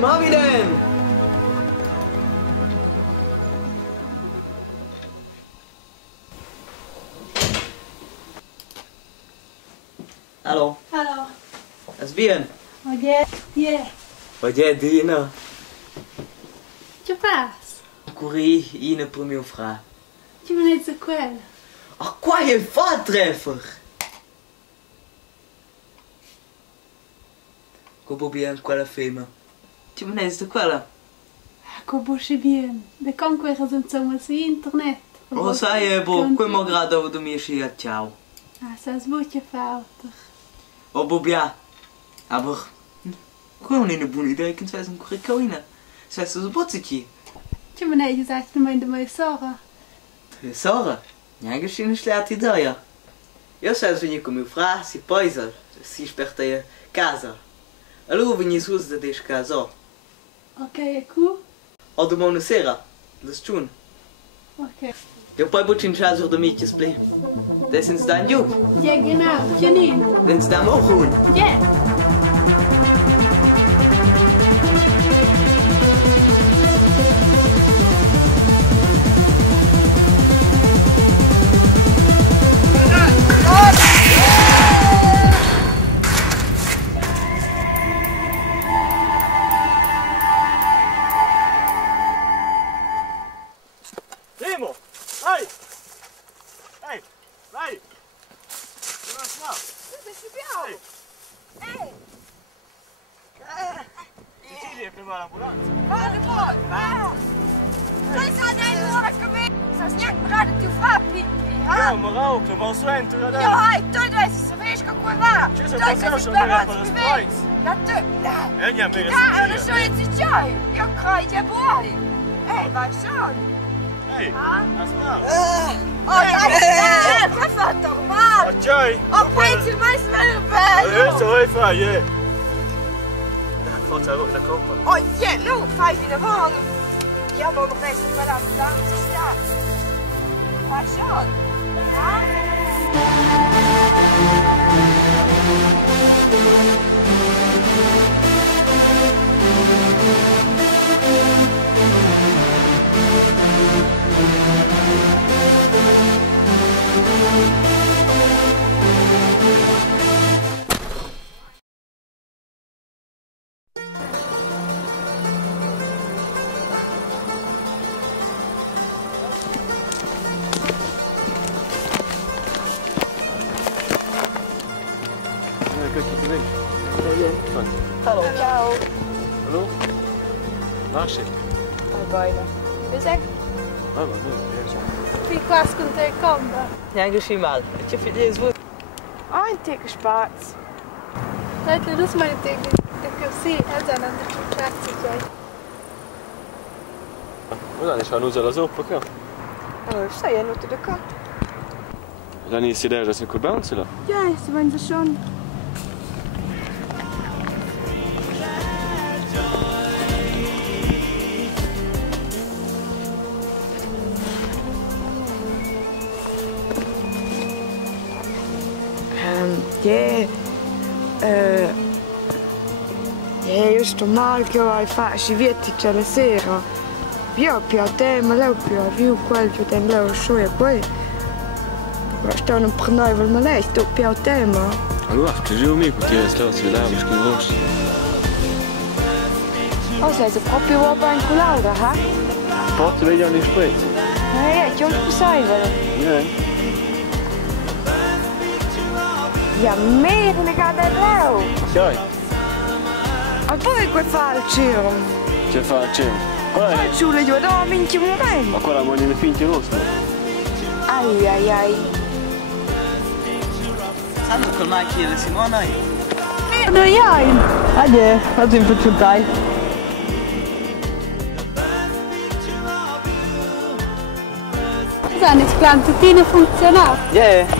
Maviden! Hallo. Hallo. Was bien? Oye. Oye, Dina. Ce faz? Corri ina per mio fra. Ce me ne quella? Ah, qua è il Fahrtreffer! Come bien quella fema? Ci meneste quella? Como se bien. De consequenzas insomma su internet. Oh, sai, quel malgrado do mio scia, ciao. Ah, das muito falta. Oh, Bobia. Aber, quella non è una buona idea, che non sei un curriculina. Sei su bozzicchi. Ce me ne gesagt, du meinst meine Sarah. Sora, neanche se non schlechte idea. Io sei venire con mio fra, si paesa, si sperta a casa. Allora venire su da des casa. Ok, e tu? O domani sera, das tun. Ok. Io poi buccio in casa da mica spli. Das sind dann du. Ja, genau. Janine. Dann sind auch hun. Ja. Remo! Vai! Ehi! Vai! Dove siamo? Dove subiamo? Ehi! Cecilia prima l'ambulanza! Vado poi! Va! Noi siamo nuova come... Stai neanche bravo di fare pipì, Ja, maar ook, dan was Sven toen Ja, dat. hai, tu dove si sapesci con cui va? Ci Tu sono sei passato speranza per le di Sprite. Da tu, da! En jij bent Da, è una sola zicciai! Io credo che vuoi! Vai schon! Hey, Ah? dat is nou. Oh, ja, che hai fatto male! Ajay! Oh, pensi il mais bello Ja, bello! zo even, ja. Valt daar ook in de kopen. Oh, ja, nu, fai di lavoro! Io non resto per l'ambulanza, sta! Vai schon! Ah? Hallo. Ciao! Hallo? Waar zit? Vai bene. Dus echt, Oh, maar nu. Fii qua con te comba. Neanche se mal. Ci fidei svut. oh, ein Tick spaz. Dai, tu dus meine Dinge. De così, è già non ti cazzo già. Dan is gaan onze las op, oké. Oh, stai ja nutte da qua. Dan is je daar als een kurban là. Ja, sie wollen sie schon. Just normal che vai fa si vietti c'è la sera. Io più a te, ma lei più a viu quel più ten lei so e poi. Ma sto non prendeva il malè, sto più a te, ma. Allora, che io mi poteva stare a vedere, ma che non so. Oh, sei proprio uomo in culaura, ha? Porto vedi ogni spezzo. Che non sai, vero? Ja, meer in de gada leu. Sai, Ma poi che fa il giro? che fa c'è? Poi giù le due da minchia Ma momento. quella buona in finti rossa. Ai ai ai. Sanno col macchina Simona. No jaj! Adje, dat is een tijd. Zijn is klant, het funzionato. Yeah.